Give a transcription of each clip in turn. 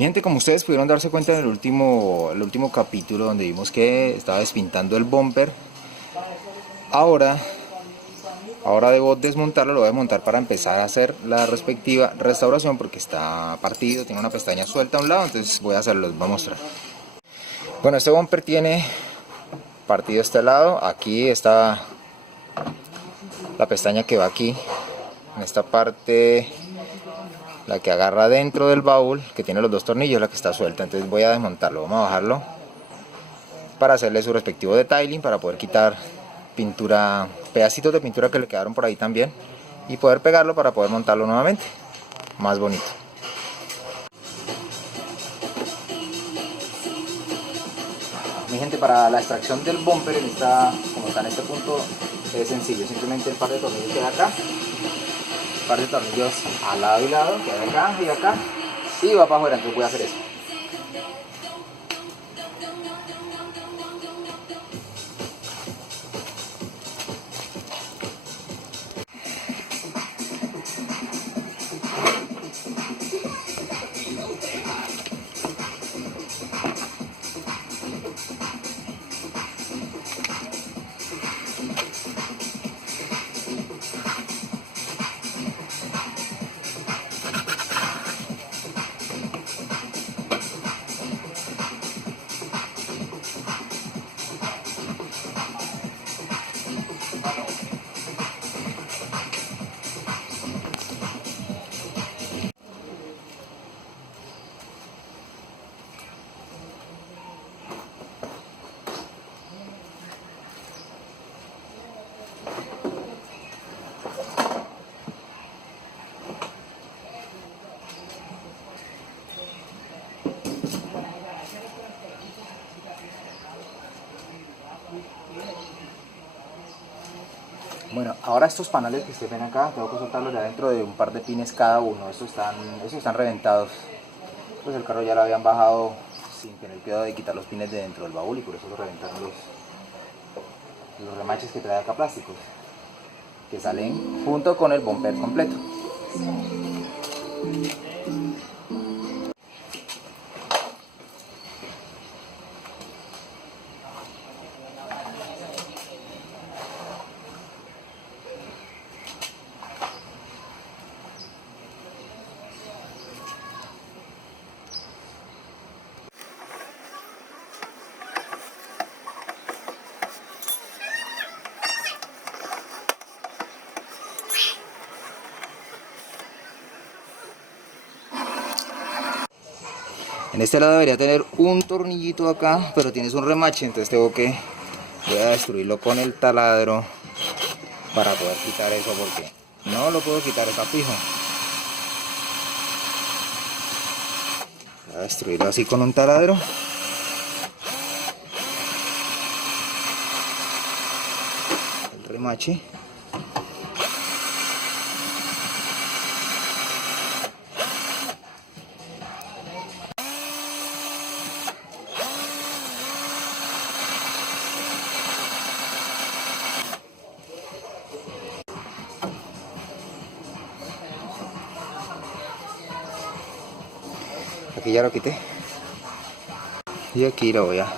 Mi gente, como ustedes pudieron darse cuenta en el último capítulo donde vimos que estaba despintando el bumper, ahora, ahora debo desmontarlo, lo voy a montar para empezar a hacer la respectiva restauración porque está partido, tiene una pestaña suelta a un lado, entonces voy a hacerlo, les voy a mostrar. Bueno, este bumper tiene partido este lado, aquí está la pestaña que va aquí, en esta parte, la que agarra dentro del baúl, que tiene los dos tornillos, la que está suelta, entonces voy a desmontarlo, vamos a bajarlo para hacerle su respectivo detailing, para poder quitar pintura, pedacitos de pintura que le quedaron por ahí también, y poder pegarlo para poder montarlo nuevamente más bonito. Mi gente, para la extracción del bumper como está en este punto, es sencillo, simplemente el par de tornillos que hay acá, el par de tornillos al lado y lado, que hay acá y acá, y va para afuera, entonces voy a hacer eso. Bueno, ahora estos paneles que ustedes ven acá, tengo que soltarlos de adentro de un par de pines cada uno. Estos están reventados. Pues el carro ya lo habían bajado sin tener cuidado de quitar los pines de dentro del baúl y por eso lo reventaron los remaches que trae acá plásticos, que salen junto con el bumper completo. En este lado debería tener un tornillito acá, pero tienes un remache, entonces voy a destruirlo con el taladro para poder quitar eso porque no lo puedo quitar, está fijo. Voy a destruirlo así con un taladro. El remache. Aquí ya lo quité. Y aquí lo voy a...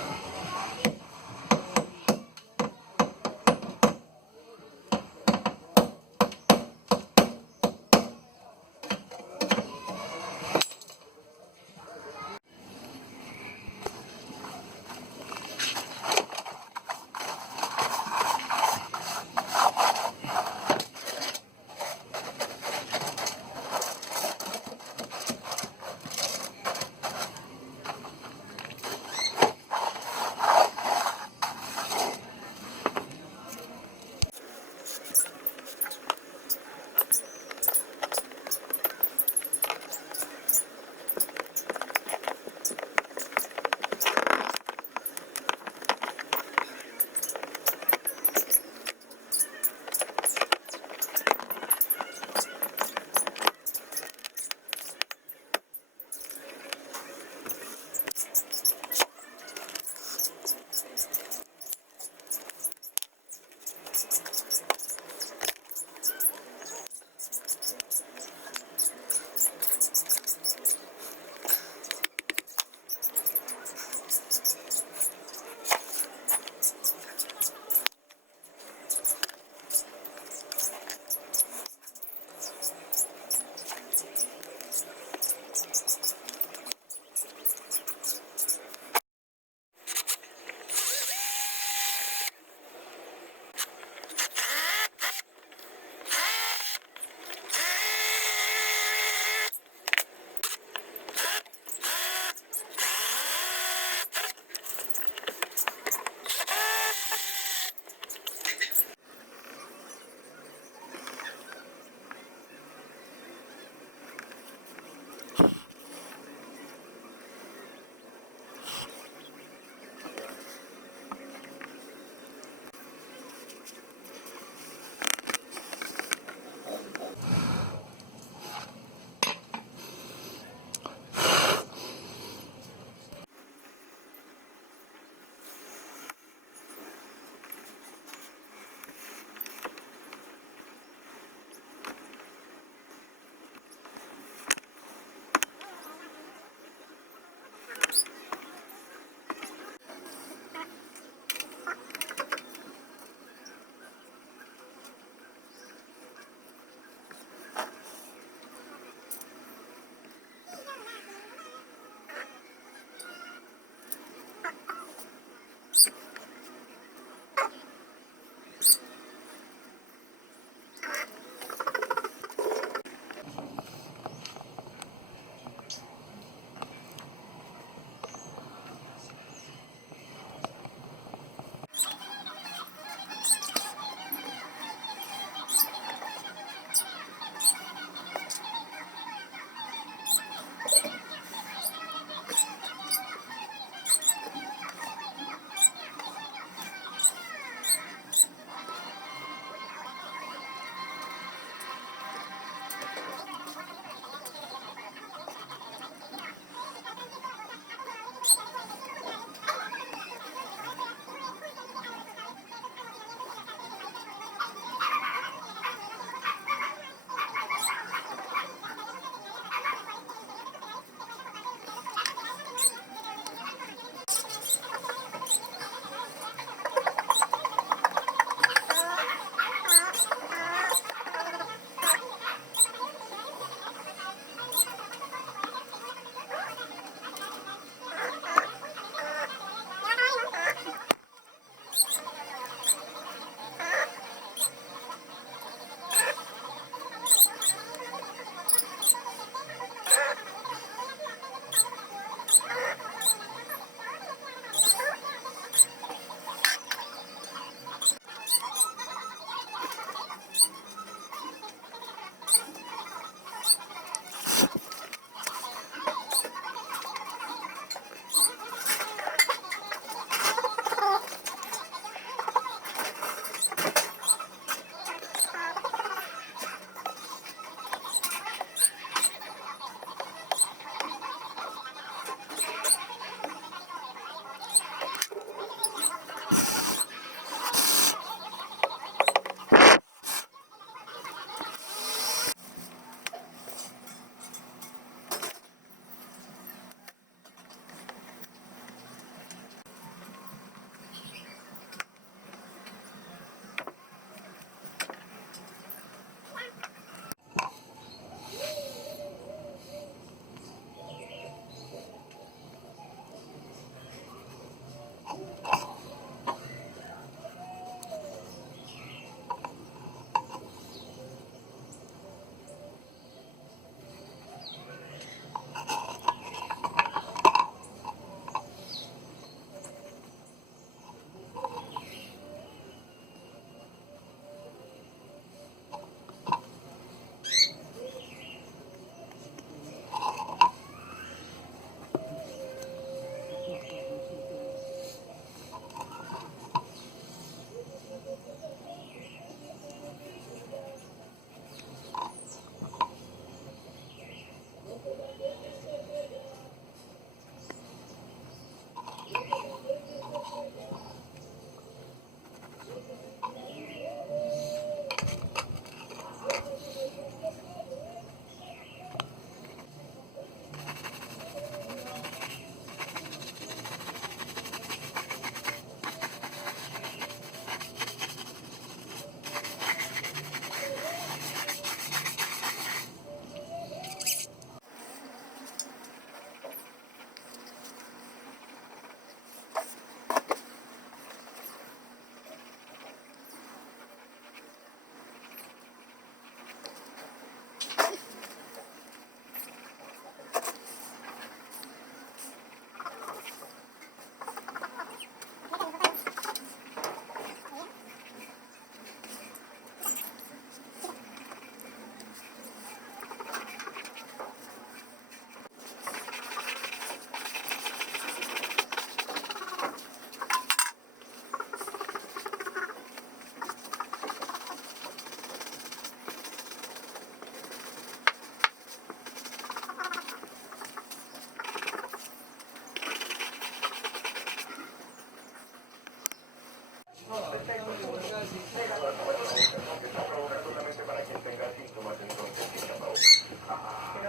Pero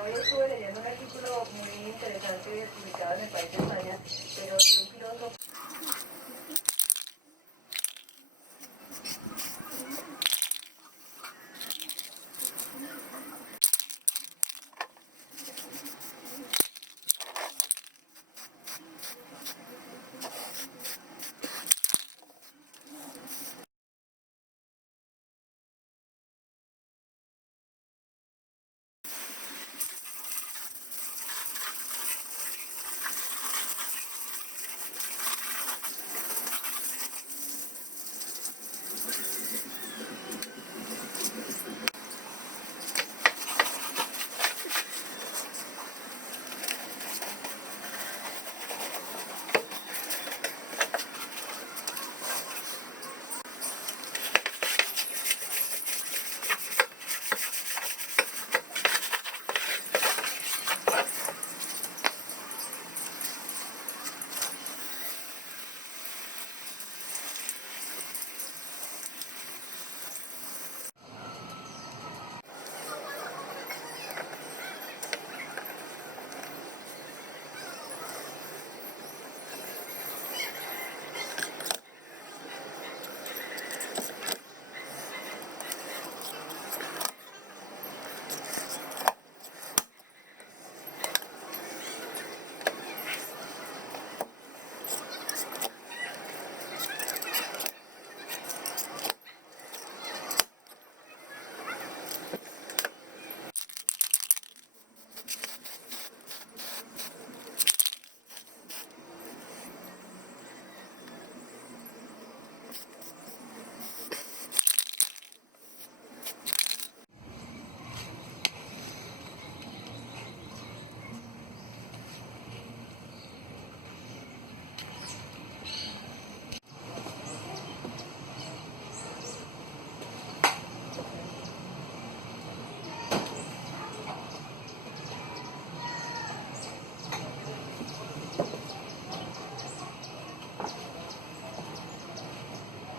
hoy estuve leyendo un artículo muy interesante publicado en el País de España, pero de un filósofo.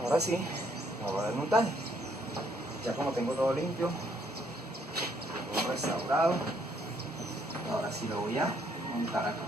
Ahora sí, lo voy a desmontar. Ya como tengo todo limpio, todo restaurado, ahora sí lo voy a montar acá.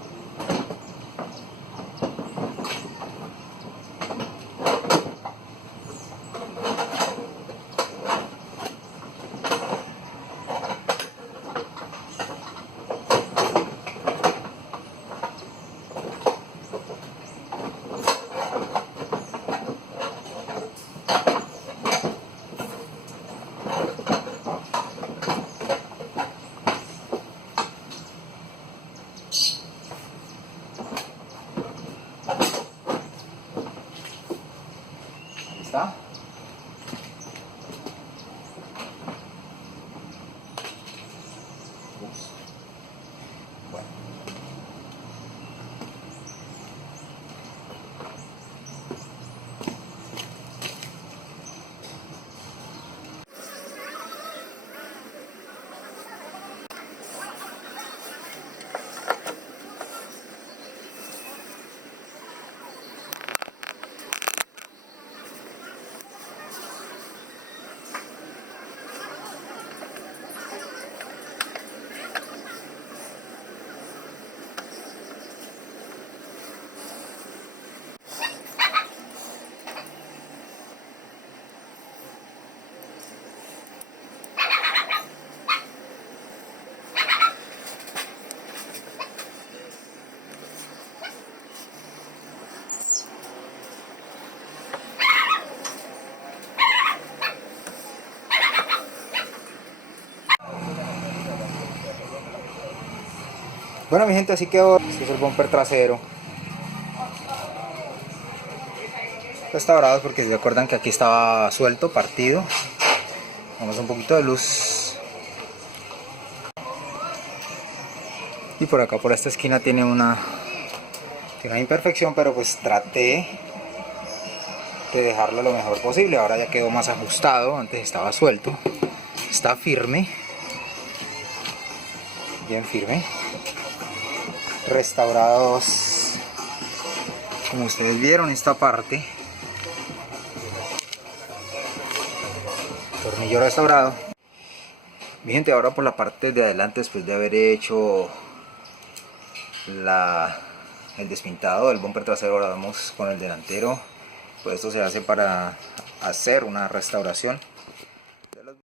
Ahí está. Ups. Bueno. Bueno mi gente, así quedó. Este es el bumper trasero. Restaurado porque se acuerdan que aquí estaba suelto, partido. Vamos a un poquito de luz. Y por acá, por esta esquina tiene una imperfección, pero pues traté de dejarlo lo mejor posible. Ahora ya quedó más ajustado, antes estaba suelto. Está firme, bien firme. Restaurados, como ustedes vieron, esta parte Tornillo restaurado. Mi gente, ahora por la parte de adelante, después de haber hecho el despintado del bumper trasero, ahora vamos con el delantero. Pues esto se hace para hacer una restauración.